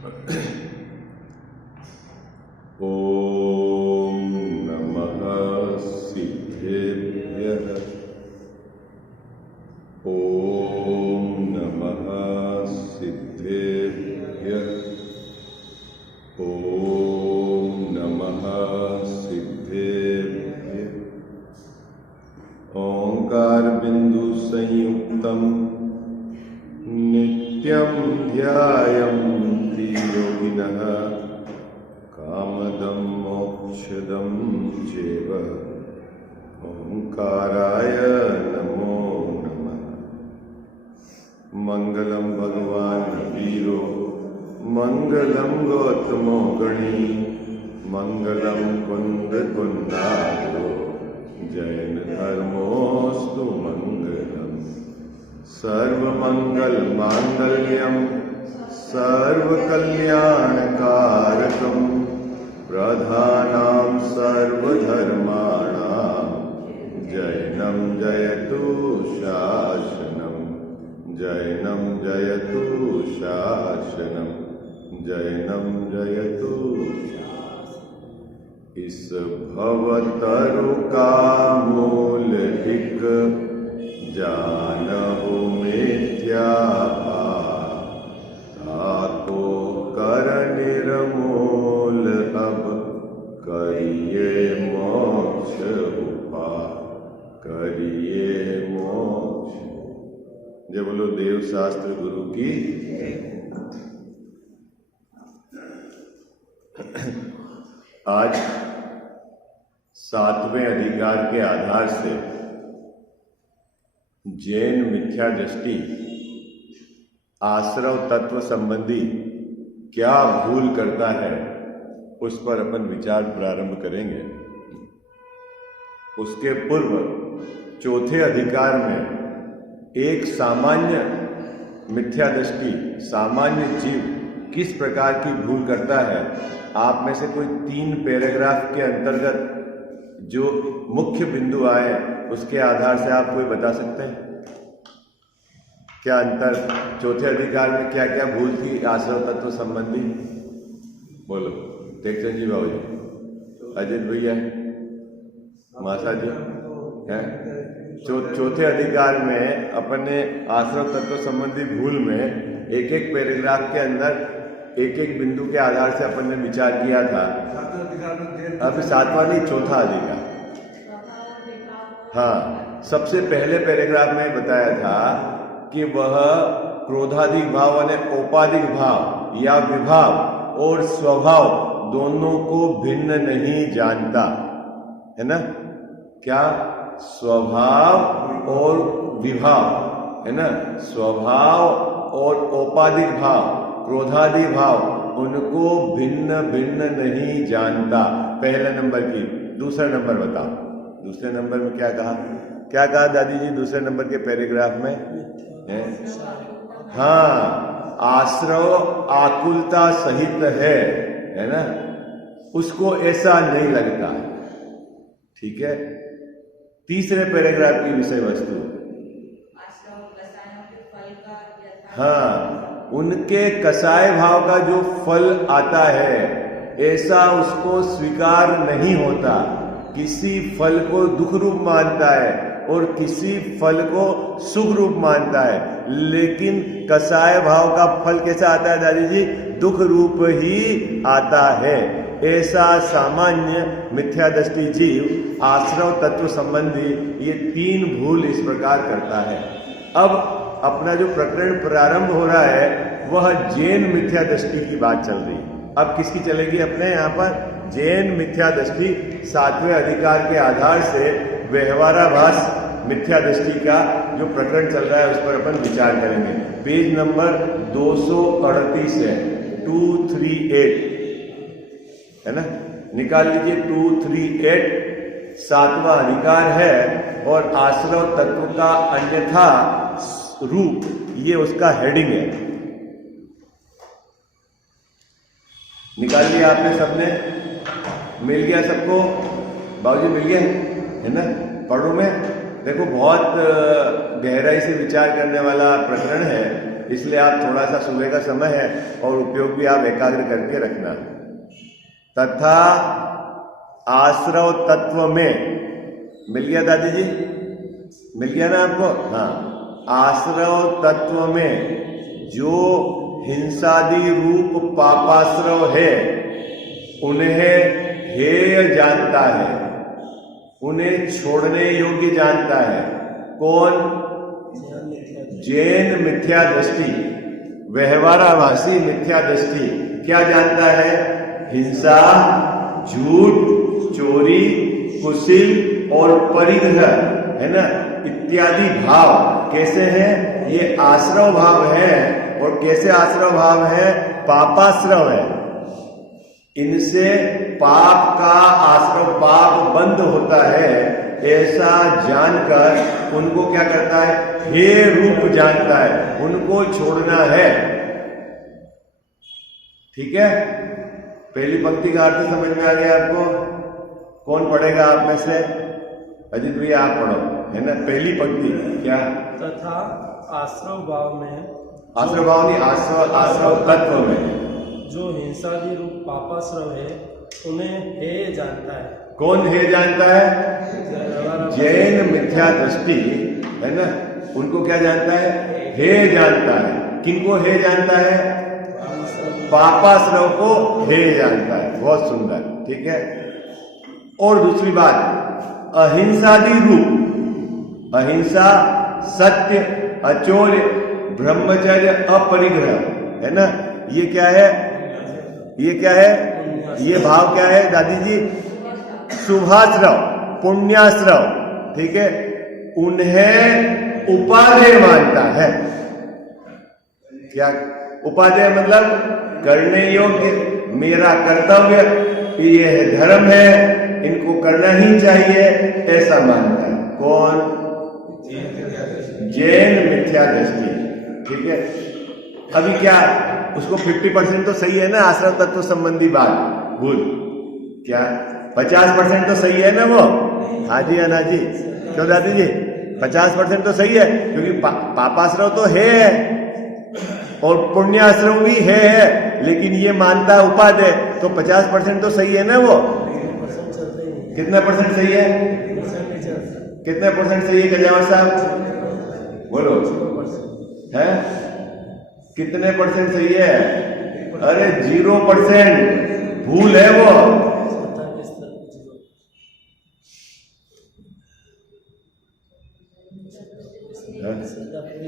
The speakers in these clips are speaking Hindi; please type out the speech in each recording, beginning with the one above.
ओम नमः सिद्धेभ्यः। ओम नमः सिद्धेभ्यः। ओम नमः सिद्धेभ्यः। ओंकार बिंदु संयुक्तम नित्यं ध्यायन्ति योगिनः कामदं मोक्षदं चैव। ओंकाराय नमो नमः। मंगलम भगवान वीरो मंगलम गौतमो गणी मंगलम कुंद कुंदारो जैन धर्मोस्तु मंगलम। सर्वमंगल मांगल्यम सर्वकल्याणकारकम प्रधानां सर्वधर्माणां जैनं जयतु शासनं। जैनं जयतु शासनं। जैनं जयतु। इस भवतरु का मूल एक जानहु मिथ्या ताको कर निर्मूल अब करिए मोक्ष उपाय। करिए मोक्ष। जय बोलो देव शास्त्र गुरु की। आज 7वें अधिकार के आधार से जैन मिथ्या दृष्टि आश्रव तत्व संबंधी क्या भूल करता है, उस पर अपन विचार प्रारंभ करेंगे। उसके पूर्व चौथे अधिकार में एक सामान्य मिथ्या दृष्टि, सामान्य जीव किस प्रकार की भूल करता है, आप में से कोई 3 पैराग्राफ के अंतर्गत जो मुख्य बिंदु आए उसके आधार से आप कोई बता सकते हैं? क्या अंतर चौथे अधिकार में क्या क्या भूल थी आश्रव तत्व संबंधी? बोलो। टेकचंद जी, बाबू जी, अजित भैया, मासा जी हैं। चौथे अधिकार में अपन ने आश्रव तत्व संबंधी भूल में एक एक पैराग्राफ के अंदर एक एक बिंदु के आधार से अपन ने विचार किया था। अभी 7वां नहीं, चौथा अधिकार। हाँ, सबसे पहले पैराग्राफ में बताया था कि वह क्रोधाधिक भाव यानी औपाधिक भाव या विभाव और स्वभाव दोनों को भिन्न नहीं जानता है ना। क्या? स्वभाव और विभाव है ना। स्वभाव और औपाधिक भाव, क्रोधादि भाव, उनको भिन्न भिन्न नहीं जानता। पहले नंबर की। दूसरा नंबर बताओ। दूसरे नंबर में क्या कहा? क्या कहा दादी जी दूसरे नंबर के पैराग्राफ में? हाँ, आश्रव आकुलता सहित है ना, उसको ऐसा नहीं लगता। ठीक है। तीसरे पैराग्राफ की विषय वस्तु, हाँ, उनके कसाय भाव का जो फल आता है ऐसा उसको स्वीकार नहीं होता। किसी फल को दुख रूप मानता है और किसी फल को सुख रूप मानता है, लेकिन कसाय भाव का फल कैसा आता है दादी जी? दुख रूप ही आता है। ऐसा सामान्य मिथ्या दृष्टि जीव आश्रव तत्व संबंधी ये 3 भूल इस प्रकार करता है। अब अपना जो प्रकरण प्रारंभ हो रहा है वह जैन मिथ्या दृष्टि की बात चल रही है। अब किसकी चलेगी अपने यहाँ पर? जैन मिथ्या दृष्टि 7वें अधिकार के आधार से व्यवहाराभास मिथ्या दृष्टि का जो प्रकरण चल रहा है उस पर अपन विचार करेंगे। पेज नंबर 238 है, 238 है ना। निकाल लीजिए 238, 7वां अधिकार है और आश्रव तत्व का अन्यथा रूप, ये उसका हेडिंग है। निकाल लिया आपने सबने? मिल गया सबको? बाबूजी मिल गया है ना? पढ़ो में देखो, बहुत गहराई से विचार करने वाला प्रकरण है। इसलिए आप थोड़ा सा सुबह का समय है और उपयोग भी आप एकाग्र करके रखना। तथा आश्रव तत्व में, मिल गया दादी जी, मिल गया ना आपको? हाँ, आश्रव तत्व में जो हिंसादि रूप पापाश्रव है उन्हें हेय जानता है, उन्हें छोड़ने योग्य जानता है। कौन? जैन मिथ्या दृष्टि, व्यवहाराभासी मिथ्या दृष्टि क्या जानता है? हिंसा, झूठ, चोरी, कुशील और परिग्रह, है ना, इत्यादि भाव कैसे हैं? ये आश्रव भाव है। और कैसे आश्रव भाव है? पापाश्रव है। इनसे पाप का आश्रव, पाप बंद होता है, ऐसा जानकर उनको क्या करता है? हे रूप जानता है, उनको छोड़ना है। ठीक है, पहली पंक्ति का अर्थ समझ में आ गया आपको? कौन पढ़ेगा आप में से? अजीत भैया आप पढ़ो, है ना, पहली पंक्ति क्या? तथा आश्रव भाव में, आश्रव भाव नहीं, आश्रव तत्व में जो हिंसादि रूप पापाश्रव है उन्हें हे जानता है। कौन हे जानता है? जैन मिथ्या दृष्टि, है ना, उनको क्या जानता है? हे जानता है। किनको हे जानता है? पापाश्रव को हे जानता है। बहुत सुंदर, ठीक है। और दूसरी बात, अहिंसादि रूप, अहिंसा, सत्य, अचौर्य, ब्रह्मचर्य, अपरिग्रह, है ना, ये क्या है? ये क्या है? ये भाव क्या है दादी जी? शुभाश्रव, पुण्याश्रव, ठीक है, उन्हें उपादेय मानता है। क्या उपादेय मतलब? करने योग्य, मेरा कर्तव्य, ये धर्म है, इनको करना ही चाहिए, ऐसा मानता है। कौन? जैन मिथ्या दृष्टि, ठीक है। अभी क्या उसको 50% तो सही है ना आश्रव तत्व संबंधी बात, भूल क्या 50% तो सही है ना वो? हाँ जी, अना जी, क्यों दादी जी? 50% तो सही है, क्योंकि पापाश्रव तो है और पुण्याश्रव भी है, लेकिन ये मानता उपादेय, तो 50% तो सही है ना वो? कितने परसेंट सही है? कितने परसेंट सही है गजावर साहब? बोलो, है कितने परसेंट सही है? अरे 0% भूल है वो।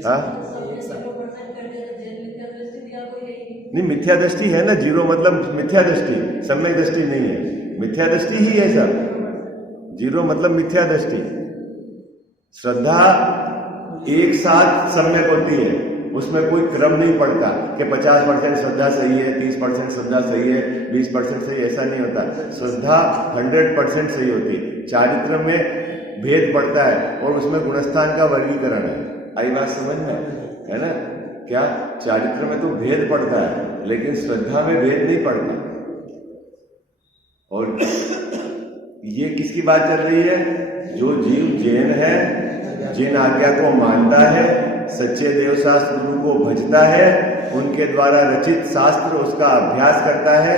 हाँ? नहीं, मिथ्या दृष्टि है ना, 0 मतलब मिथ्या दृष्टि, सम्यक दृष्टि नहीं है, मिथ्या दृष्टि ही है सब। 0 मतलब मिथ्या दृष्टि। श्रद्धा एक साथ सम्यक होती है, उसमें कोई क्रम नहीं पड़ता कि 50% श्रद्धा सही है, 30% श्रद्धा सही है, 20% सही, ऐसा नहीं होता। श्रद्धा 100% सही होती है। चारित्र में भेद पड़ता है और उसमें गुणस्थान का वर्गीकरण है। आई बात समझ में, है ना? क्या चारित्र में तो भेद पड़ता है, लेकिन श्रद्धा में भेद नहीं पड़ता। और ये किसकी बात चल रही है? जो जीव जैन है, जिन आज्ञा को मानता है, सच्चे देव शास्त्र गुरु को भजता है, उनके द्वारा रचित शास्त्र उसका अभ्यास करता है,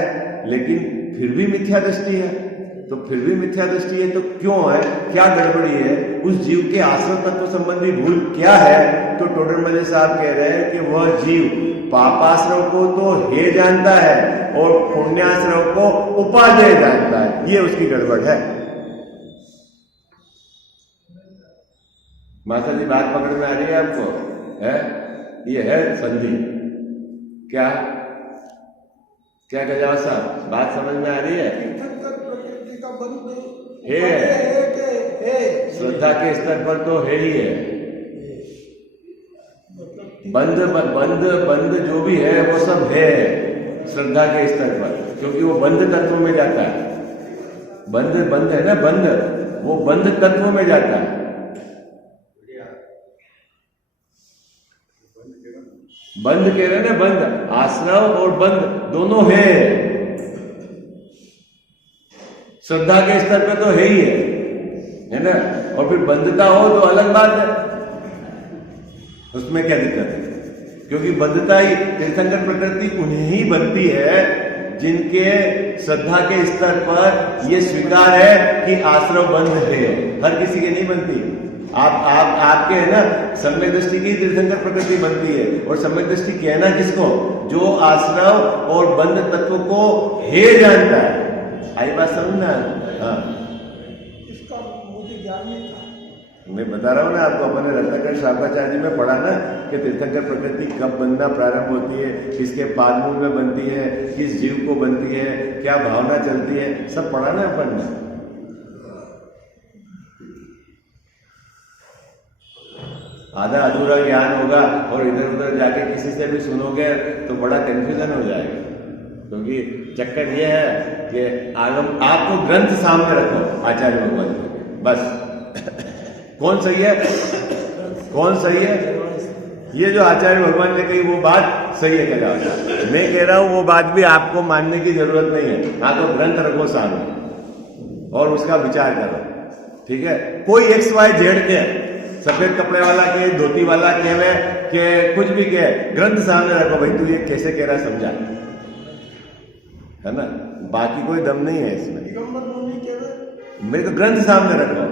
लेकिन फिर भी मिथ्या दृष्टि है। तो फिर भी मिथ्या दृष्टि है तो क्यों है? क्या गड़बड़ी है? उस जीव के आश्रव तत्व संबंधी भूल क्या है? तो टोडरमल साहब कह रहे हैं कि वह जीव पापाश्रव को तो हे जानता है और पुण्याश्रव को उपादेय जानता है। ये उसकी गड़बड़ है। माता जी बात पकड़ में आ रही है आपको? है ये है संधि। क्या क्या गजावा साहब, बात समझ में आ रही है? श्रद्धा के स्तर पर तो है ही है। बंद बंद बंद जो भी है वो सब है श्रद्धा के स्तर पर, क्योंकि वो बंद तत्व में जाता है। बंद बंद है ना, बंद, वो बंद तत्व में जाता है। बंद कह रहे ना, बंद, आश्रव और बंद दोनों है। श्रद्धा के स्तर पे तो है ही है ना? और फिर बंधता हो तो अलग बात है, उसमें क्या दिक्कत है? क्योंकि बंधता ही तीर्थंकर प्रकृति उन्हें ही बनती है जिनके श्रद्धा के स्तर पर ये स्वीकार है कि आश्रव बंध है। हर किसी के नहीं बनती। आपके है ना सम्यक दृष्टि की तीर्थंकर प्रकृति बनती है। और सम्यक दृष्टि कहना किसको? जो आश्रव और बंध तत्व को हे जानता है। आई बात समझना? हाँ, इसका मुझे ज्ञान नहीं था। मैं बता रहा हूँ ना आपको, अपने रत्नाकर शाकाचार्य जी में पढ़ा ना कि तीर्थंकर प्रकृति कब बनना प्रारंभ होती है, किसके पादमूल में बनती है, किस जीव को बनती है, क्या भावना चलती है, सब पढ़ा ना अपन ने। आधा अधूरा ज्ञान होगा और इधर उधर जाके किसी से भी सुनोगे तो बड़ा कंफ्यूजन हो जाएगा। क्योंकि चक्कर ये है कि आगम आपको ग्रंथ सामने रखो आचार्य भगवान के, बस। कौन सही है, कौन सही है? ये जो आचार्य भगवान ने कही वो बात सही है, कह रहा मैं कह रहा हूं वो बात भी आपको मानने की जरूरत नहीं है। आपको ग्रंथ रखो सामने और उसका विचार करो, ठीक है? कोई XYZ के सफेद कपड़े वाला के, धोती वाला के कुछ भी के, ग्रंथ सामने रखो, भाई तू ये कैसे कह रहा समझा, है ना? बाकी कोई दम नहीं है इसमें। मेरे को ग्रंथ सामने रखो।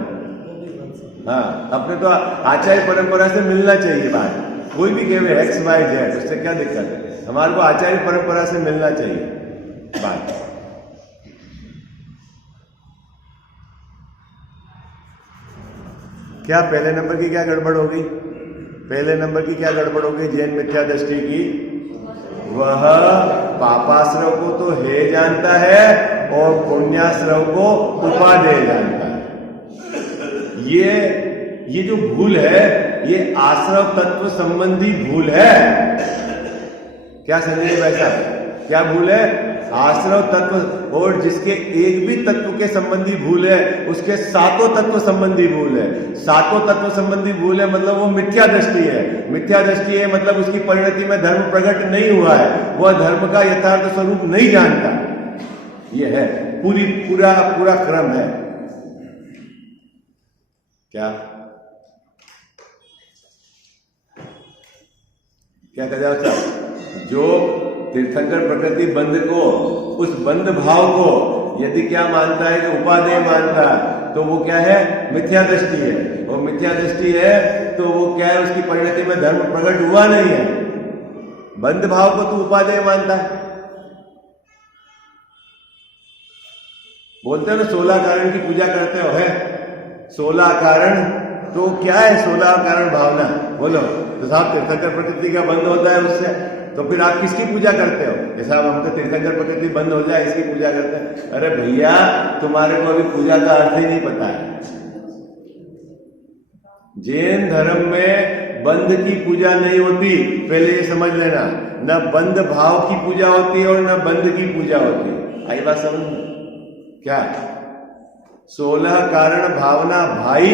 हाँ, अपने तो आचार्य परंपरा से मिलना चाहिए बात। कोई भी कहे XYZ, उससे क्या दिक्कत है? हमारे को आचार्य परंपरा से मिलना चाहिए बात। क्या पहले नंबर की क्या गड़बड़ होगी? पहले नंबर की क्या गड़बड़ होगी जैन मिथ्या दृष्टि की? वह पापाश्रव को तो हे जानता है और पुण्याश्रव को उपादेय जानता है। ये जो भूल है ये आश्रव तत्व संबंधी भूल है। क्या समझिए भाई साहब, क्या भूल है? आश्रव तत्व। और जिसके एक भी तत्व के संबंधी भूल है उसके सातों तत्व संबंधी भूल है। सातों तत्व संबंधी भूल है मतलब वो मिथ्या दृष्टि है। मिथ्या दृष्टि है मतलब उसकी परिणति में धर्म प्रकट नहीं हुआ है, वह धर्म का यथार्थ स्वरूप नहीं जानता। यह है पूरा क्रम है। क्या क्या कह जाओ साहब? जो तीर्थंकर प्रकृति बंध को, उस बंध भाव को यदि क्या मानता है कि उपादेय मानता है तो वो क्या है? मिथ्या दृष्टि है। और मिथ्या दृष्टि है तो वो क्या है? उसकी परिणति में धर्म प्रकट हुआ नहीं है। बंध भाव को तू उपादेय मानता है। बोलते हो ना 16 कारण की पूजा करते हो, है 16 कारण, तो क्या है 16 कारण भावना? बोलो तो साहब तीर्थंकर प्रकृति का बंद होता है उससे, तो फिर आप किसकी पूजा करते हो? कि साहब हम तो तीर्थंकर प्रकृति बंद हो जाए इसकी पूजा करते हैं। अरे भैया तुम्हारे को अभी पूजा का अर्थ ही नहीं पता है। जैन धर्म में बंध की पूजा नहीं होती, पहले ये समझ लेना। न बंध भाव की पूजा होती है और न बंध की पूजा होती है। आई बात समझ? क्या 16 कारण भावना भाई,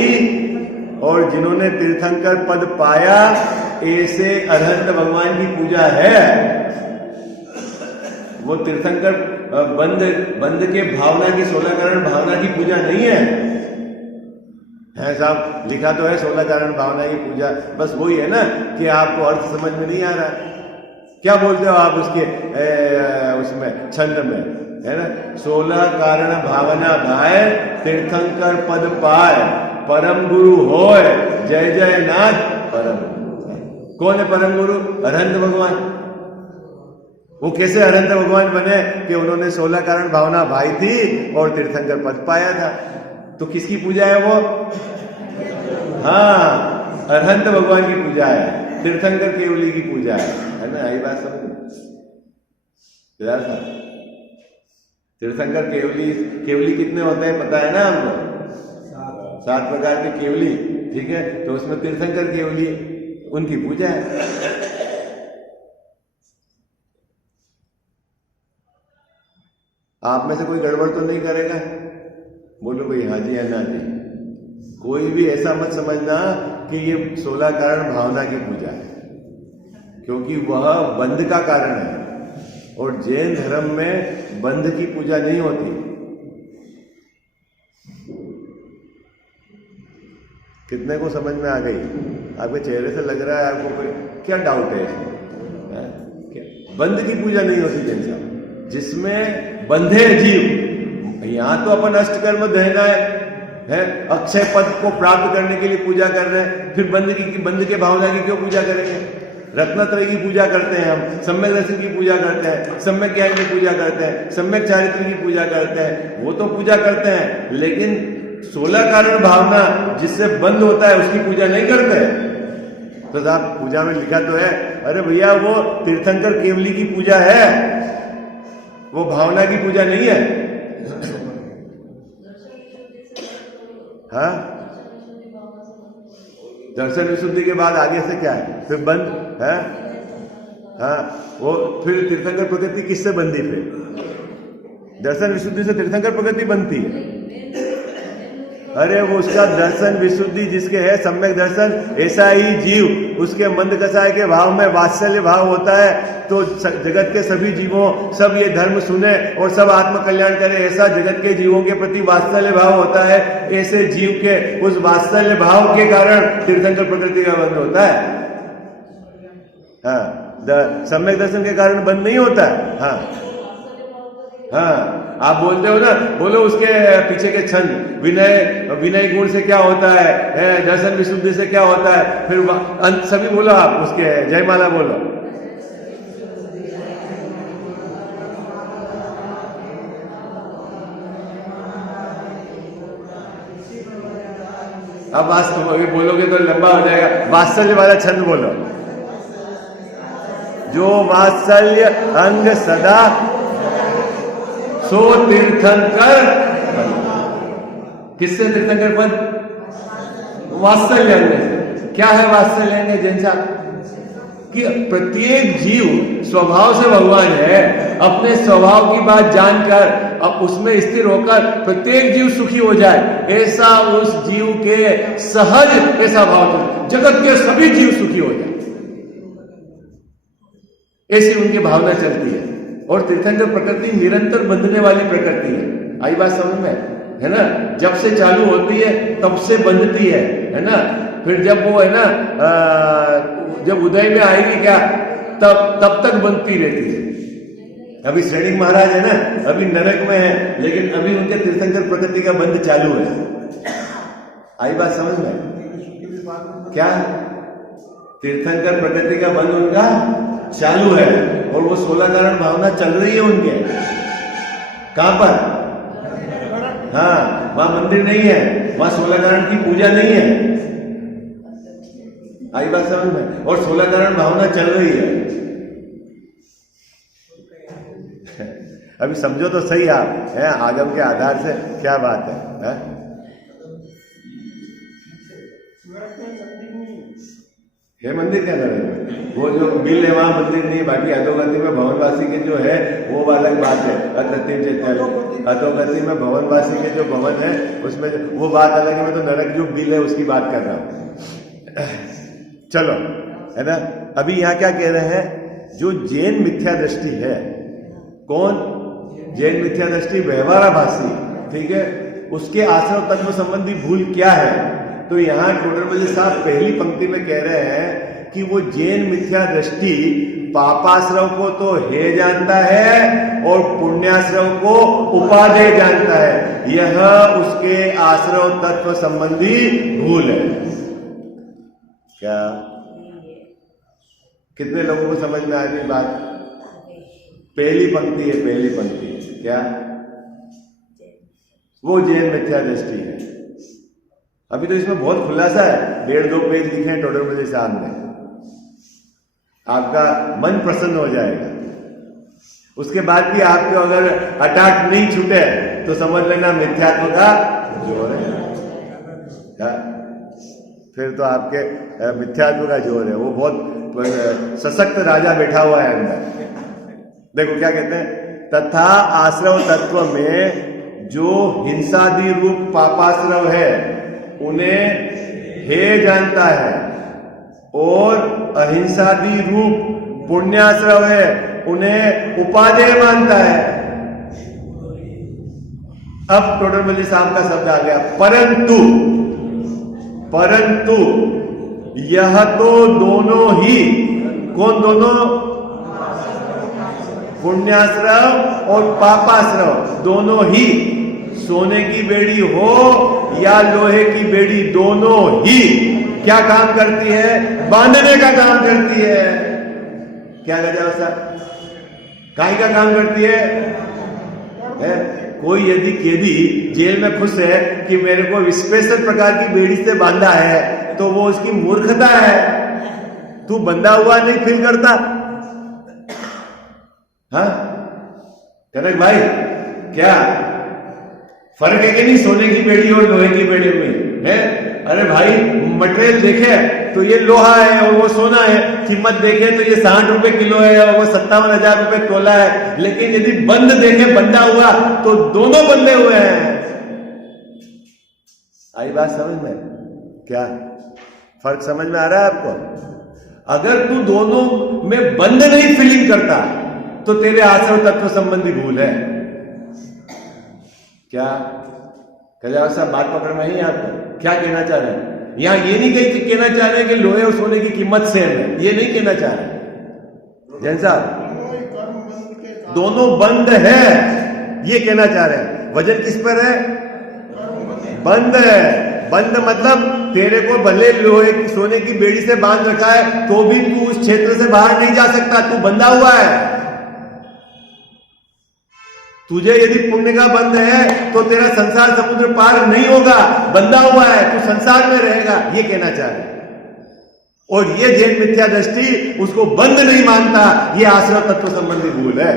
और जिन्होंने तीर्थंकर पद पाया ऐसे अरहंत भगवान की पूजा है। वो तीर्थंकर बंध के भावना की 16 कारण भावना की पूजा नहीं है साहब। लिखा तो है 16 कारण भावना की पूजा, बस वही है ना कि आपको अर्थ समझ में नहीं आ रहा। क्या बोलते हो आप उसके उसमें छंद में, है ना? 16 कारण भावना भाय, तीर्थंकर पद पाए, परम गुरु होय, जय जय नाथ परम गुरु। कौन है परम गुरु? अरहंत भगवान। वो कैसे अरहंत भगवान बने? कि उन्होंने 16 कारण भावना भाई थी और तीर्थंकर पद पाया था। तो किसकी पूजा है वो? हाँ, अरहंत भगवान की पूजा है, तीर्थंकर केवली की पूजा है ना? आई बात समझ? तीर्थंकर केवली कितने होते हैं पता है ना आपको? 7 प्रकार के केवली, ठीक है? तो उसमें तीर्थंकर केवली उनकी पूजा है। आप में से कोई गड़बड़ तो नहीं करेगा? बोलो भाई हाँ जी या ना जी। कोई भी ऐसा मत समझना कि ये 16 कारण भावना की पूजा है, क्योंकि वह बंध का कारण है। और जैन धर्म में बंध की पूजा नहीं होती। कितने को समझ में आ गई? आपके चेहरे से लग रहा है आपको कोई क्या डाउट है? बंध की पूजा नहीं होती जैन साहब, जिसमें बंधे जीव। यहां तो अपन अष्टकर्म दहना है, अक्षय पद को प्राप्त करने के लिए पूजा कर रहे हैं, फिर बंध के भावना की क्यों पूजा करेंगे? रत्नत्रय की पूजा करते हैं हम, सम्यक दर्शन की पूजा करते हैं, सम्यक ज्ञान की पूजा करते हैं, सम्यक चारित्र की पूजा करते हैं, वो तो पूजा करते हैं, लेकिन 16 कारण भावना जिससे बंद होता है उसकी पूजा नहीं करते हैं। तो साहब पूजा में लिखा तो है, अरे भैया वो तीर्थंकर केवली की पूजा है, वो भावना की पूजा नहीं है। हाँ, दर्शन विशुद्धि के बाद आगे से क्या है? फिर बंद है। हाँ, वो फिर तीर्थंकर प्रकृति किससे बंदी? फिर दर्शन विशुद्धि से तीर्थंकर प्रकृति बनती है। अरे वो उसका दर्शन विशुद्धि जिसके है, सम्यक दर्शन, ऐसा ही जीव उसके मंद कसाय के भाव में वात्सल्य भाव होता है, तो जगत के सभी जीवों, सब ये धर्म सुने और सब आत्म कल्याण करे, ऐसा जगत के जीवों के प्रति वात्सल्य भाव होता है। ऐसे जीव के उस वात्सल्य भाव के कारण तीर्थंकर प्रकृति का बंध होता है। हाँ, सम्यक दर्शन के कारण बंद नहीं होता है। हाँ, आप बोलते हो ना, बोलो उसके पीछे के छंद, विनय गुण से क्या होता है, दर्शन विशुद्धि से क्या होता है, फिर सभी बोलो, आप उसके जयमाला बोलो। अब बोलोगे तो लंबा हो जाएगा। वात्सल्य वाला छंद बोलो। जो वात्सल्य अंग सदा सो तीर्थंकर। किससे तीर्थंकर पद? वात्सल्य अंग से। क्या है वात्सल्य अंग? जैसा कि प्रत्येक जीव स्वभाव से भगवान है, अपने स्वभाव की बात जानकर अब उसमें स्थिर होकर प्रत्येक जीव सुखी हो जाए, ऐसा उस जीव के सहज ऐसा भाव, जगत के सभी जीव सुखी हो जाए, ऐसी उनकी भावना चलती है। और तीर्थंकर प्रकृति निरंतर बंधने वाली प्रकृति है। आई बात समझ में? है ना? जब से चालू होती है तब से बंधती है ना? फिर जब वो है ना, जब उदय में आएगी क्या, तब तक बनती रहती है। अभी श्रेणी महाराज है ना, अभी नरक में है, लेकिन अभी उनके तीर्थंकर प्रकृति का बंध चालू है। आई बात समझ में? क्या तीर्थंकर प्रकृति का बंध उनका चालू है, और वो 16 कारण भावना चल रही है उनके। कहां पर? हाँ, वहां मंदिर नहीं है, वहां 16 कारण की पूजा नहीं है। आई बात समझ में? और 16 कारण भावना चल रही है। अभी समझो तो सही आप है, आगम के आधार से क्या बात है? है मंदिर क्या करेंगे? वो जो बिल है वहां मंदिर नहीं, बाकी अधोगति में भवनवासी के जो है वो अलग बात है। अधोगति में भवनवासी के जो भवन है उसमें वो बात अलग है। मैं तो नरक जो बिल है उसकी बात कर रहा हूं। चलो, है ना? अभी यहां क्या कह रहे हैं? जो जैन मिथ्या दृष्टि है, कौन जैन मिथ्या दृष्टि? व्यवहाराभासी, ठीक है? उसके आश्रम तत्व संबंधी भूल क्या है? तो यहां टोडरमल साहब पहली पंक्ति में कह रहे हैं कि वो जैन मिथ्या दृष्टि पापाश्रव को तो हे जानता है और पुण्याश्रव को उपादेय जानता है। यह उसके आश्रव तत्व संबंधी भूल है। क्या कितने लोगों को समझ में आ रही बात? पहली पंक्ति है, पहली पंक्ति क्या? वो जैन मिथ्या दृष्टि है। अभी तो इसमें बहुत खुलासा है, 1.5-2 पेज लिखे हैं टोडरमल साहब ने। आपका मन प्रसन्न हो जाएगा। उसके बाद भी आपको अगर अटाट नहीं छूटे तो समझ लेना मिथ्यात्व का जोर है। फिर तो आपके मिथ्यात्व का जोर है। वो बहुत सशक्त राजा बैठा हुआ है अंदर। देखो क्या कहते हैं? तथा आश्रव तत्व में जो हिंसादि रूप पापाश्रव है उन्हें हे जानता है, और अहिंसादि रूप पुण्याश्रव है उन्हें उपादेय मानता है। अब टोडरमल साहब का शब्द आ गया, परंतु यह तो दोनों ही, कौन दोनों? पुण्याश्रव और पापाश्रव दोनों ही, सोने की बेड़ी हो या लोहे की बेड़ी, दोनों ही क्या काम करती है? बांधने का काम करती है। क्या गजा साहब, काहे का काम करती है? कोई यदि कैदी जेल में खुश है कि मेरे को स्पेशल प्रकार की बेड़ी से बांधा है, तो वो उसकी मूर्खता है। तू बंधा हुआ नहीं फील करता? हाँ कनक भाई, क्या फर्क है कि नहीं सोने की बेड़ी और लोहे की बेड़ी में? है? अरे भाई, मटेरियल देखे तो ये लोहा है और वो सोना है, कीमत देखे तो ये 60 रुपए किलो है और वो 57,000 रुपए तोला है, लेकिन यदि बंद देखे, बंधा हुआ, तो दोनों बंधे हुए हैं। आई बात समझ में? क्या फर्क समझ में आ रहा है आपको? अगर तू दोनों में बंद नहीं फीलिंग करता तो तेरे आश्रव तत्व संबंधी भूल है। क्या कल्याण साहब बात पकड़ में ही? आपको क्या कहना चाह रहे हैं? यहां ये नहीं कहना चाह रहे कि लोहे और सोने की कीमत सेम है, ये नहीं कहना चाह रहे जैन साहब। दोनों बंद है ये कहना चाह रहे हैं। वजन किस पर है? बंद है। बंद मतलब तेरे को भले लोहे की सोने की बेड़ी से बांध रखा है तो भी तू उस क्षेत्र से बाहर नहीं जा सकता, तू बंधा हुआ है। तुझे यदि पुण्य का बंध है तो तेरा संसार समुद्र पार नहीं होगा, बंधा हुआ है, तू संसार में रहेगा, ये कहना चाह रहे। और ये जैन मिथ्या दृष्टि उसको बंद नहीं मानता, ये आश्रव तत्व संबंधी भूल है।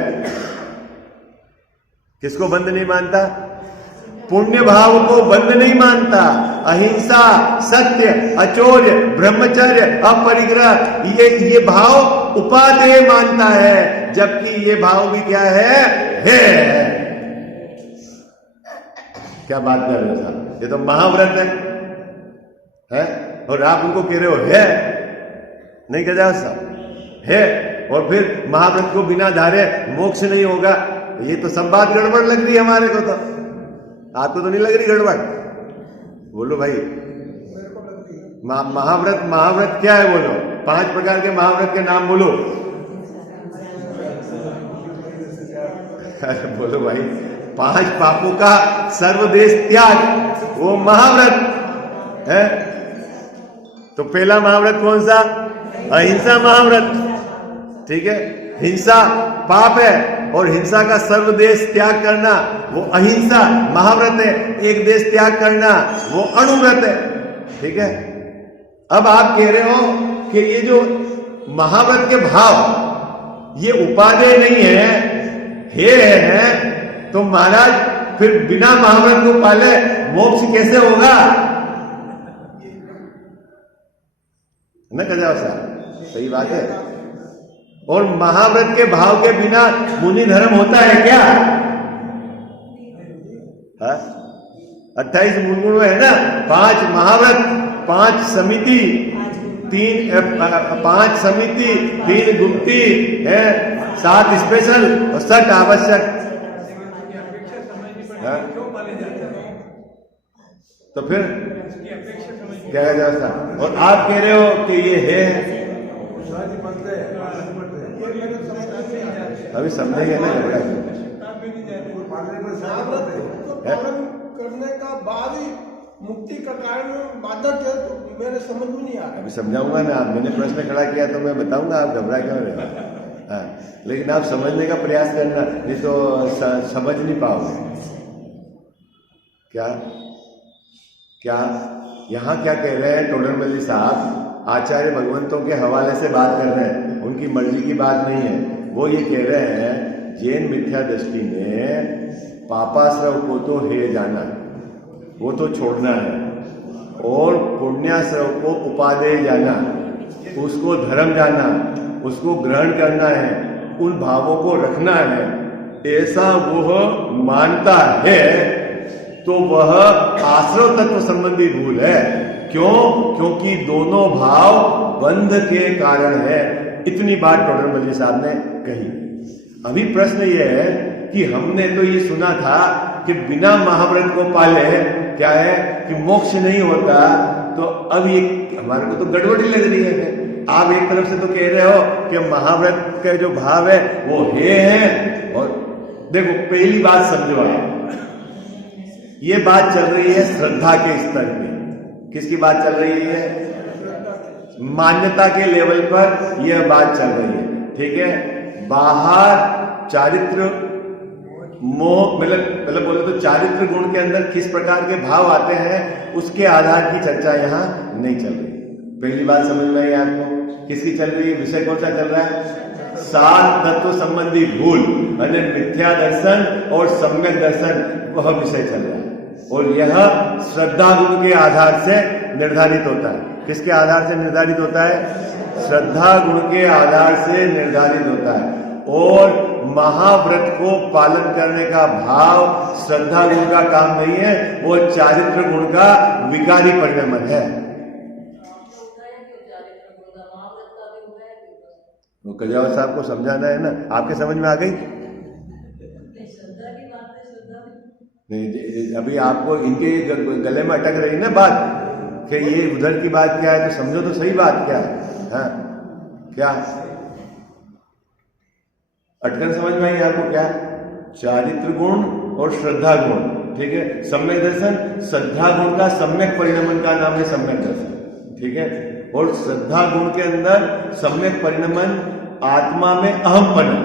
किसको बंद नहीं मानता? पुण्य भाव को बंद नहीं मानता। अहिंसा, सत्य, अचौर्य, ब्रह्मचर्य, अपरिग्रह, ये भाव उपादेय मानता है, जबकि ये भाव भी क्या है? क्या बात कर रहे हो साहब? ये तो महाव्रत है? और आप उनको कह रहे हो है? नहीं कह जाओ साहब, है। और फिर महाव्रत को बिना धारे मोक्ष नहीं होगा। ये तो सब बात गड़बड़ लग रही है हमारे को। तो आपको तो नहीं लग रही गड़बड़? बोलो भाई। महाव्रत क्या है? बोलो 5 प्रकार के महाव्रत के नाम बोलो। बोलो भाई। 5 पापों का सर्वदेश त्याग, वो महाव्रत है। तो पहला महाव्रत कौन सा? अहिंसा महाव्रत। ठीक है, हिंसा पाप है और हिंसा का सर्वदेश त्याग करना वो अहिंसा महाव्रत है। एक देश त्याग करना वो अणुव्रत है। ठीक है। अब आप कह रहे हो कि ये जो महाव्रत के भाव ये उपादेय नहीं है, तो महाराज फिर बिना महाव्रत को पाले मोक्ष कैसे होगा? न कह साहब, सही बात है। और महाव्रत के भाव के बिना मुनि धर्म होता है क्या? 28 मुनि है ना, 5 महाव्रत, 5 समिति, 5 समिति, 3 गुप्ती है, 7 स्पेशल और 7 आवश्यक। तो फिर क्या कह जाता? और आप कह रहे हो कि ये है। अभी समझेंगे ना करने का बाद ही मुक्ति का कारण बाधक है, तो मेरे समझ में नहीं आ रहा। अभी समझाऊंगा ना। मैंने प्रश्न खड़ा किया तो मैं बताऊंगा, आप घबरा क्यों रहे? हाँ, लेकिन आप समझने का प्रयास करना, नहीं तो समझ नहीं पाओगे। क्या यहाँ क्या कह रहे हैं टोडरमल्ली साहब? आचार्य भगवंतों के हवाले से बात कर रहे हैं, उनकी मर्जी की बात नहीं है। वो ये कह रहे हैं जैन मिथ्या दृष्टि में पापाश्रव को तो हे जाना, वो तो छोड़ना है, और पुण्याश्रव को उपादेय जाना, उसको धर्म जाना, उसको ग्रहण करना है, उन भावों को रखना है, ऐसा वह मानता है, तो वह आश्रव तत्व संबंधी भूल है। क्यों? क्योंकि दोनों भाव बंध के कारण है। इतनी बात टोडरमल्ली साहब ने कही। अभी प्रश्न यह है कि हमने तो ये सुना था कि बिना महाव्रत को पाले क्या है कि मोक्ष नहीं होता, तो अब ये हमारे को तो गड़बड़ी लग रही है। आप एक तरफ से तो कह रहे हो कि महाव्रत का जो भाव है वो हे है, और देखो पहली बात समझो आप, ये बात चल रही है श्रद्धा के स्तर पे। किसकी बात चल रही है? मान्यता के लेवल पर यह बात चल रही है, ठीक है। बाहर चारित्र मोह, मतलब बोले तो चारित्र गुण के अंदर किस प्रकार के भाव आते हैं उसके आधार की चर्चा यहाँ नहीं चल रही। पहली बात समझ में आई आपको? किसकी चल रही है? विषय कौन सा चल रहा है? सात तत्व संबंधी भूल, अने मिथ्या दर्शन और सम्यक दर्शन, वह विषय चल रहा है। और यह श्रद्धा गुण के आधार से निर्धारित होता है। किसके आधार से निर्धारित होता है? श्रद्धा गुण के आधार से निर्धारित होता है। और महाव्रत को पालन करने का भाव श्रद्धा गुण का काम नहीं है, वो चारित्र गुण का विकारी परिणमन है। वो कजावत साहब को समझाना है ना, आपके समझ में आ गई? नहीं, अभी आपको इनके गले में अटक रही ना बात कि ये उधर की बात क्या है, तो समझो तो सही बात क्या है। हाँ, क्या अटकन समझ में आई आपको? क्या चारित्र गुण और श्रद्धा गुण, ठीक है। सम्यक दर्शन, श्रद्धा गुण का सम्यक परिणमन का नाम है सम्यक दर्शन, ठीक है। और श्रद्धा गुण के अंदर सम्यक परिणमन आत्मा में अहमपना,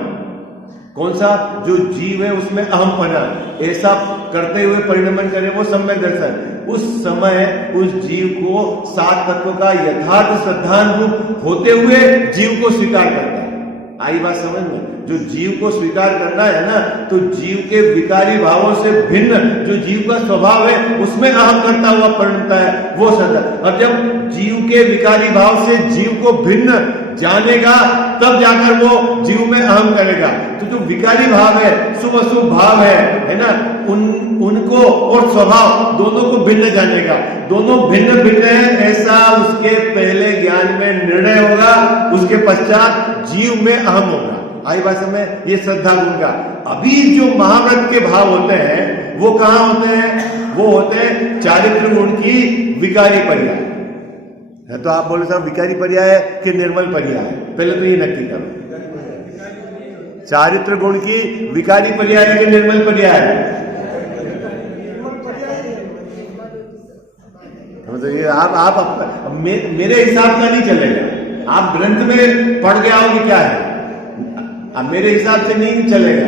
कौन सा? जो जीव है उसमें अहमपना, ऐसा करते हुए परिणमन करे वो सम्यक दर्शन। उस समय उस जीव को सात तत्वों का यथार्थ श्रद्धानुरूप होते हुए जीव को स्वीकार करता है। आई बात समझ में? जो जीव को स्वीकार करना है ना, तो जीव के विकारी भावों से भिन्न जो जीव का स्वभाव है उसमें अहम करता हुआ परिणमता है वो श्रद्धा। अब जब जीव के विकारी भाव से जीव को भिन्न जानेगा तब जाकर वो जीव में अहम करेगा। तो जो विकारी भाव है, शुभ अशुभ भाव है ना, उनको और स्वभाव दोनों को भिन्न जानेगा। दोनों भिन्न भिन्न है ऐसा उसके पहले ज्ञान में निर्णय होगा, उसके पश्चात जीव में अहम होगा। आई बात में? ये श्रद्धा गुण का। अभी जो महाव्रत के भाव होते हैं वो कहां होते हैं? वो होते हैं चारित्र गुण की विकारी पर्याय है। तो आप बोले साहब विकारी पर्याय है कि निर्मल पर्याय है? पहले तो ये नक्की करो, चारित्र गुण की विकारी पर्याय है कि निर्मल पर्याय है? तो ये आप मेरे हिसाब का नहीं चलेगा। आप ग्रंथ में पढ़ के आओगे क्या है, अब मेरे हिसाब से नहीं चलेगा।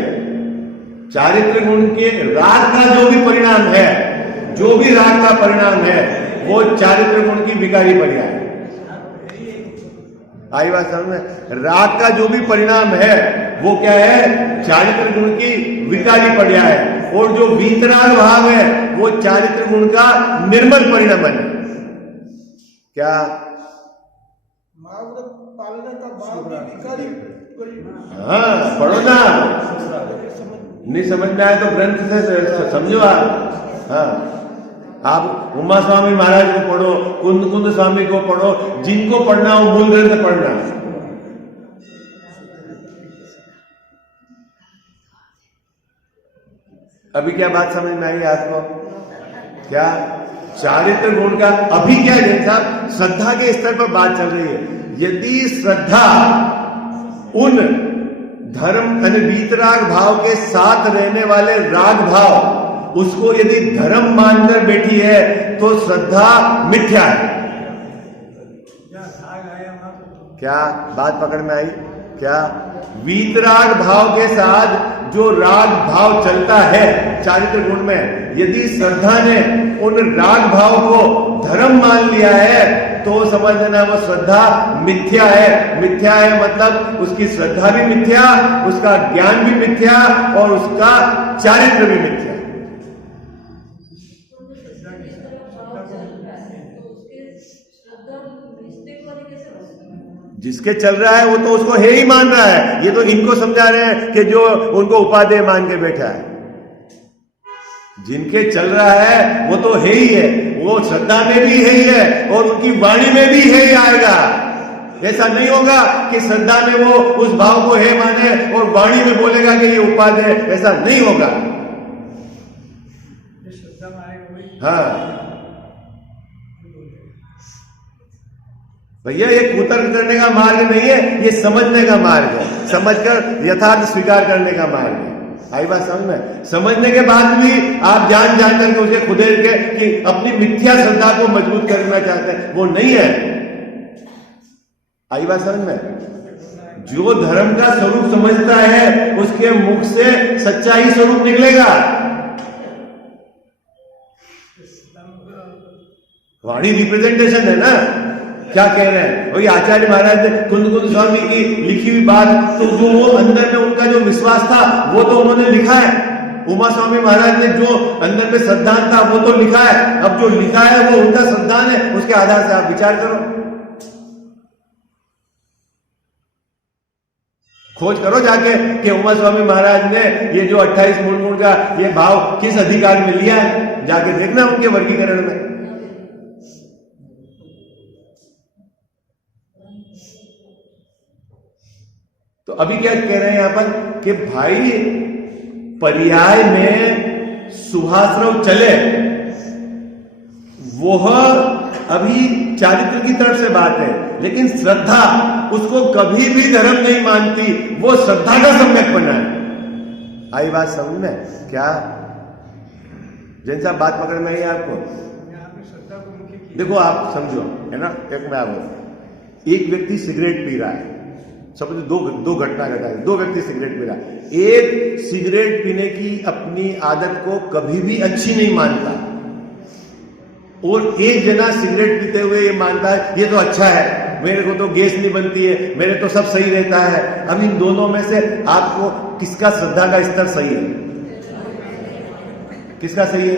चारित्र गुण के राग का जो भी परिणाम है, जो भी राग का परिणाम है वो चारित्र गुण की विकारी पर्याय है। आई बात समझ में? राग का जो भी परिणाम है वो क्या है? चारित्र गुण की विकारी पर्याय है। और जो वीतराग भाव है वो चारित्र गुण का निर्मल परिणमन है। क्या महाव्रत पालने का भाव विकारी? हाँ, पढ़ो ना। नहीं समझ में आए तो ग्रंथ से समझो आप। हाँ, आप उमा स्वामी महाराज को पढ़ो, कुंद कुंद स्वामी को पढ़ो, जिनको पढ़ना हो मूल ग्रंथ पढ़ना। अभी क्या बात समझ में आई आपको? क्या चारित्र गुण का अभी क्या है साहब? श्रद्धा के स्तर पर बात चल रही है। यदि श्रद्धा उन धर्म यानी वीतराग भाव के साथ रहने वाले राग भाव उसको यदि धर्म मानकर बैठी है तो श्रद्धा मिथ्या है। क्या बात पकड़ में आई? क्या वीतराग भाव के साथ जो राग भाव चलता है चारित्र गुण में, यदि श्रद्धा ने उन राग भाव को धर्म मान लिया है तो समझ लेना वो श्रद्धा मिथ्या है। मिथ्या है मतलब उसकी श्रद्धा भी मिथ्या, उसका ज्ञान भी मिथ्या और उसका चारित्र भी मिथ्या। जिसके चल रहा है वो तो उसको है ही मान रहा है। ये तो इनको समझा रहे हैं कि जो उनको उपादेय मान के बैठा है। जिनके चल रहा है वो तो है ही है, वो श्रद्धा में भी है ही है और उनकी वाणी में भी है ही आएगा। ऐसा नहीं होगा कि श्रद्धा में वो उस भाव को है माने और वाणी में बोलेगा कि ये उपादेय, ऐसा नहीं होगा। हाँ, भैया ये कुतर्क करने का मार्ग नहीं है, ये समझने का मार्ग है, समझकर यथार्थ स्वीकार करने का मार्ग है। आई बात समझ में? समझने के बाद भी आप जान करके उसे खुदेर के कि अपनी मिथ्या श्रद्धा को मजबूत करना चाहते हैं, वो नहीं है। आई बात समझ में? जो धर्म का स्वरूप समझता है उसके मुख से सच्चा ही स्वरूप निकलेगा। वाणी रिप्रेजेंटेशन है ना। क्या कह रहे हैं वही आचार्य महाराज ने कुंद स्वामी की लिखी हुई बात, तो जो वो अंदर में उनका जो विश्वास था वो तो उन्होंने लिखा है। उमा स्वामी महाराज ने जो अंदर में श्रद्धान था वो तो लिखा है। अब जो लिखा है वो उनका श्रद्धान है, उसके आधार से आप विचार करो, खोज करो जाके कि उमा स्वामी महाराज ने ये जो 28 मूल गुण का ये भाव किस अधिकार में लिया है, जाके देखना उनके वर्गीकरण में। तो अभी क्या कह रहे हैं यहां पर कि भाई पर्याय में शुभाश्रव चले, वह अभी चारित्र की तरफ से बात है, लेकिन श्रद्धा उसको कभी भी धर्म नहीं मानती, वो श्रद्धा का सम्यक बना है। आई बात समझ में? क्या जैन साहब बात पकड़ में आई आपको? देखो आप समझो, है ना, एक मैं आपको, एक व्यक्ति सिगरेट पी रहा है, समझो दो घटना घटा है, दो व्यक्ति सिगरेट पी रहा है। एक सिगरेट पीने की अपनी आदत को कभी भी अच्छी नहीं मानता, और एक जना सिगरेट पीते हुए ये मानता है ये तो अच्छा है, मेरे को तो गैस नहीं बनती है, मेरे तो सब सही रहता है। अब इन दोनों में से आपको किसका श्रद्धा का स्तर सही है? किसका सही है?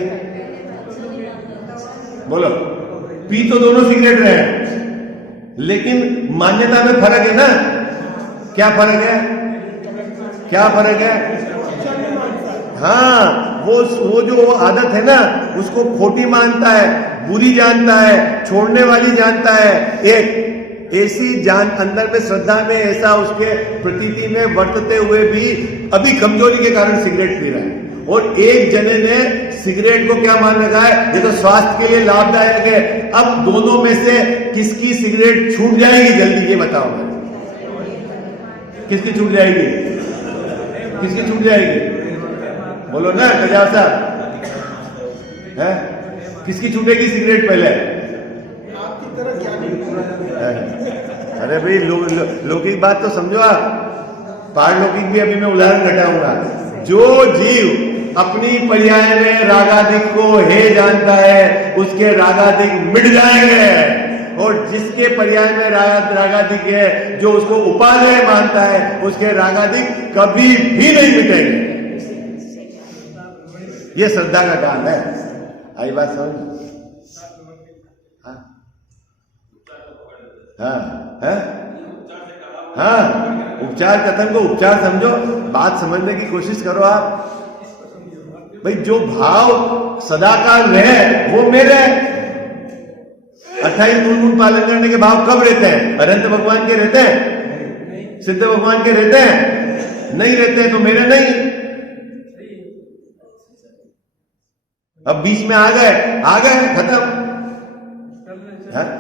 बोलो। पी तो दोनों सिगरेट रहे हैं, लेकिन मान्यता में फर्क है ना। क्या फर्क है? क्या फर्क है? हाँ, वो जो आदत है ना उसको खोटी मानता है, बुरी जानता है, छोड़ने वाली जानता है। एक ऐसी जान अंदर में श्रद्धा में ऐसा उसके प्रतीति में वर्तते हुए भी अभी कमजोरी के कारण सिगरेट पी रहा है, और एक जने ने सिगरेट को क्या मान रखा है, ये तो स्वास्थ्य के लिए लाभदायक है। अब दोनों में से किसकी सिगरेट छूट जाएगी जल्दी ये बताओ मैं? किसकी छूट जाएगी? किसकी छूट जाएगी? बोलो ना कजाव साहब, है किसकी छूटेगी सिगरेट पहले? आपकी तरह क्या नहीं? अरे भाई लौकिक बात तो समझो आप, पारलौकिक भी अभी मैं उदाहरण घटाऊंगा। जो जीव अपनी पर्याय में रागादिक को हे जानता है उसके रागादिक मिट जाएंगे, और जिसके पर्याय में रागादिक है जो उसको उपादेय मानता है उसके रागादिक कभी भी नहीं मिटेंगे। ये श्रद्धा का काम है। आई बात समझ? हाँ, उपचार कथन को उपचार समझो, बात समझने की कोशिश करो आप। भाई जो भाव सदाकाल रहे वो मेरे 28 गुण पालन करने के भाव कब रहते हैं? अनंत भगवान के रहते हैं? सिद्ध भगवान के रहते हैं? नहीं रहते तो मेरे नहीं। अब बीच में आ गए खत्म।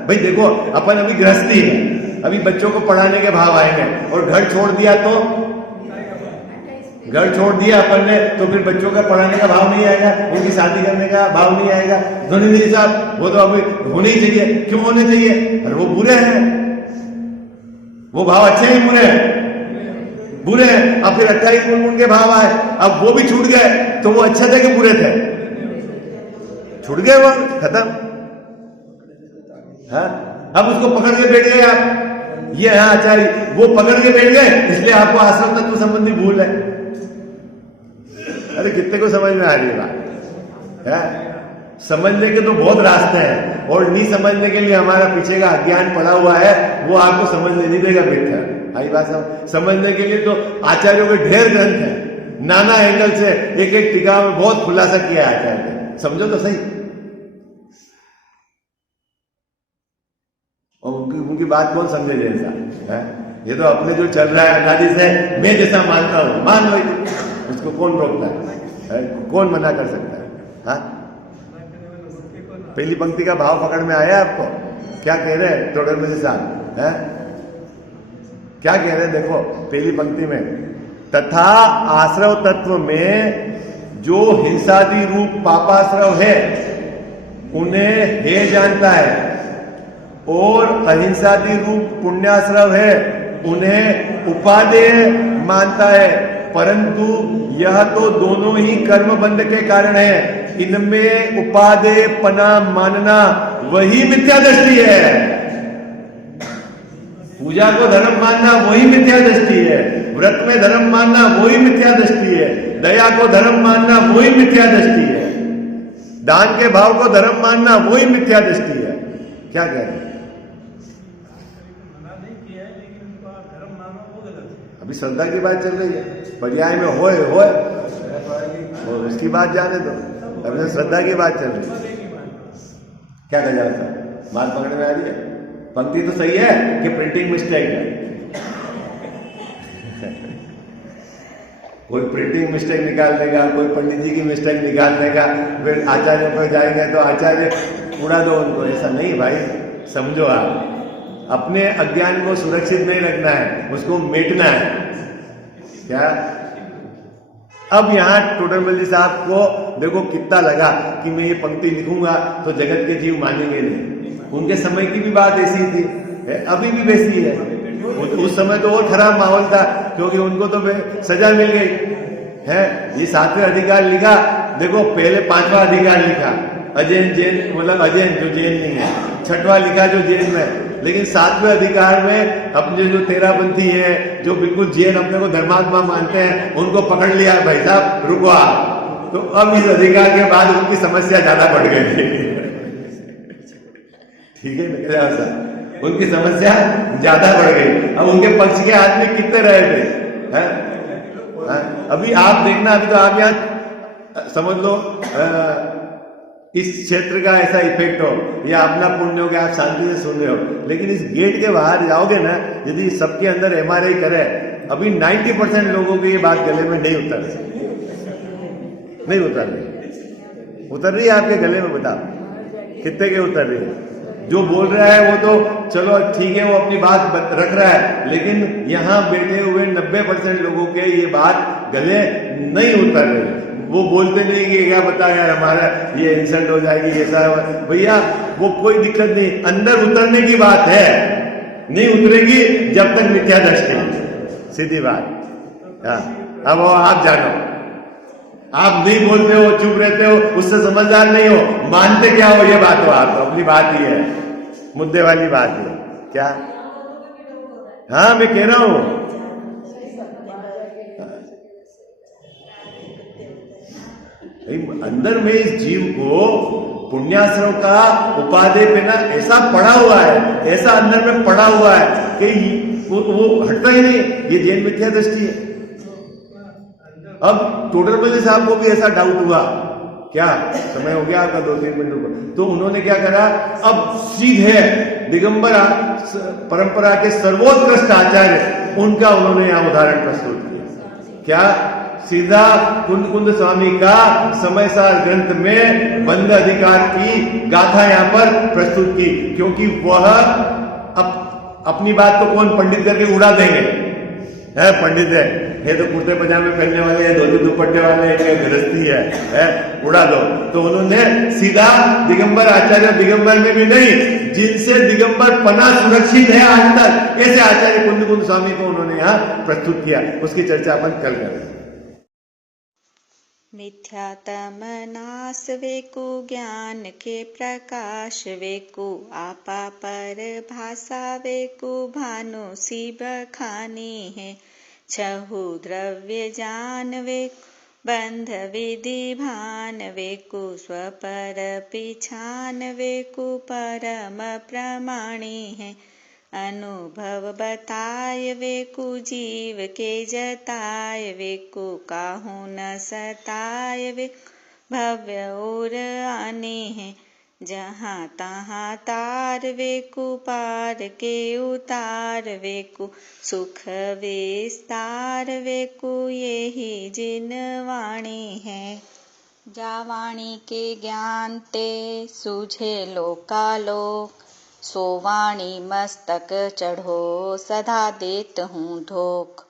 भाई देखो अपन अभी गृहस्थी है, अभी बच्चों को पढ़ाने के भाव आएंगे, और घर छोड़ दिया तो घर छोड़ दिया अपन ने तो फिर बच्चों का पढ़ाने का भाव नहीं आएगा, उनकी शादी करने का भाव नहीं आएगा। धोनी साहब वो तो अभी होने ही चाहिए। क्यों होने चाहिए? अरे वो बुरे हैं, वो भाव अच्छे हैं बुरे हैं? बुरे हैं। अब फिर 28 गुण के भाव आए, अब वो भी छूट गए, तो वो अच्छे थे कि बुरे थे? छूट गए, वो खत्म। हाँ, अब उसको पकड़ के बैठ गए आप, ये है आचार्य, वो पकड़ के बैठ गए इसलिए आपको आश्रम तत्व संबंधी भूल है। अरे कितने को समझ में आ रही है बात? समझने के तो बहुत रास्ते हैं, और नहीं समझने के लिए हमारा पीछे का अज्ञान पड़ा हुआ है, वो आपको समझने नहीं देगा बेहतर। आई बात समझने के लिए तो आचार्यों के ढेर ग्रंथ है, नाना एंगल से एक एक टीका में बहुत खुलासा किया है आचार्य ने। समझो तो सही। और उनकी बात कौन समझे जैसा है? ये तो अपने जो चल रहा है अनादि से मैं जैसा मानता हूं मान लो, उसको कौन रोकता है? कौन मना कर सकता है? हाँ, पहली पंक्ति का भाव पकड़ में आया आपको? क्या कह रहे हैं टोडरमल साहब है? क्या कह रहे हैं? देखो पहली पंक्ति में, तथा आश्रव तत्व में जो हिंसादि रूप पापाश्रव है उन्हें हे जानता है, और अहिंसादि रूप पुण्याश्रव है उन्हें उपादेय मानता है। परंतु यह तो दोनों ही कर्म बंध के कारण है। इनमें उपादेय पना मानना वही मिथ्या दृष्टि है। पूजा को धर्म मानना वही मिथ्या दृष्टि है। व्रत में धर्म मानना वही मिथ्या दृष्टि है। दया को धर्म मानना वही मिथ्या दृष्टि है। दान के भाव को धर्म मानना वही मिथ्या दृष्टि है। क्या कह रहे हैं? अभी श्रद्धा की बात चल रही है, पर्याय में होए और उसकी बात जाने दो। अभी तो श्रद्धा की बात चल रही है। क्या कहा जाए सर? बात पकड़ में आ रही है? पंक्ति तो सही है कि प्रिंटिंग मिस्टेक है। कोई प्रिंटिंग मिस्टेक निकाल देगा, कोई पंडित जी की मिस्टेक निकाल देगा, फिर आचार्य पर जाएंगे तो आचार्य उड़ा दो उनको। ऐसा नहीं भाई, समझो आप अपने अज्ञान को सुरक्षित नहीं रखना है, उसको मेटना है। क्या अब यहां टोडरमल जी साहब को देखो कितना लगा कि मैं ये पंक्ति लिखूंगा तो जगत के जीव मानेंगे नहीं। उनके समय की भी बात ऐसी थी, अभी भी वैसी है। उस समय तो और खराब माहौल था, क्योंकि उनको तो सजा मिल गई है। ये 7वें अधिकार लिखा, देखो पहले 5वां अधिकार लिखा, अजैन जैन, मतलब अजैन जो जैन नहीं है, 6वां लिखा जो जैन में, लेकिन 7वें अधिकार में अपने जो तेरापंथी है, जो बिल्कुल जैन अपने को धर्मात्मा मानते हैं, उनको पकड़ लिया। भाई साहब रुको आप। तो अब इस अधिकार के बाद उनकी समस्या ज्यादा बढ़ गई थी। ठीक है ना, उनकी समस्या ज्यादा बढ़ गई। अब उनके पक्ष के आदमी कितने रहे थे? अभी आप देखना, अभी तो आप यहाँ समझ लो इस क्षेत्र का ऐसा इफेक्ट हो या अपना पुण्य हो कि आप शांति से सुन रहे हो, लेकिन इस गेट के बाहर जाओगे ना, यदि सबके अंदर MRI करे, अभी 90% लोगों की ये बात गले में नहीं उतर रही उतर रही है आपके गले में। बताओ कितने के उतर रही है? जो बोल रहा है वो तो चलो ठीक है, वो अपनी बात रख रहा है, लेकिन यहाँ बैठे हुए 90% लोगों के ये बात गले नहीं उतर रही। वो बोलते नहीं कि क्या बता यार हमारा ये इंसल्ट हो जाएगी, ऐसा भैया वो कोई दिक्कत नहीं, अंदर उतरने की बात है। नहीं उतरेगी जब तक मिथ्या दृष्टि, सीधी बात। हाँ, अब वो आप जानो, आप नहीं बोलते हो, चुप रहते हो, उससे समझदार नहीं हो, मानते क्या हो ये बात हो आप, तो अपनी बात ही है, मुद्दे वाली बात है। क्या? हाँ मैं कह रहा हूं, अंदर में इस जीव को पुण्याश्रम का उपादेय पेना ऐसा पड़ा हुआ है, ऐसा अंदर में पड़ा हुआ है कि वो हटता ही नहीं। ये जैन मिथ्या दृष्टि है। अब टोडरमल साहब को भी ऐसा डाउट हुआ, क्या समय हो गया आपका 2-3 मिनट पर, तो उन्होंने क्या करा, अब सीधे दिगंबर परंपरा के सर्वोत्कृष्ट आचार्य उनका उन्होंने यहां उदाहरण प्रस्तुत किया। क्या? सीधा कुंद स्वामी का समयसार ग्रंथ में बंद अधिकार की गाथा यहां पर प्रस्तुत की, क्योंकि वह अपनी बात तो कौन पंडित करके उड़ा देंगे, है पंडित है तो कुर्ते पजामे पहनने वाले हैं, धोती दुपट्टे वाले हैं, गृहस्थी है उड़ा दो। तो उन्होंने सीधा दिगंबर आचार्य, दिगंबर में भी नहीं, जिनसे दिगंबर पना सुरक्षित है आज तक, ऐसे आचार्य कुंद स्वामी को उन्होंने यहाँ प्रस्तुत किया। उसकी चर्चा अपन कल करें। मिथ्यातम नाश वेकु ज्ञान के प्रकाश वेकु आपा पर भाषा वेकु भानु सी बखानी है। छहु द्रव्य जान वेकु बंध विधि भान वेकु स्वपर पिछान वेकु परम प्रमाणी है। अनुभव बताय वेकु जीव के जताय वेकु काहू न सताय वेकु भव्य और आने हैं। जहाँ तहाँ तार वेकु पार के उतार वेकु सुख विस्तार वेकु यही जिन वाणी है। जा वाणी के ज्ञान ते सूझे लोकालोक सोवाणी मस्तक चढ़ो सदा देत हूँ धोख।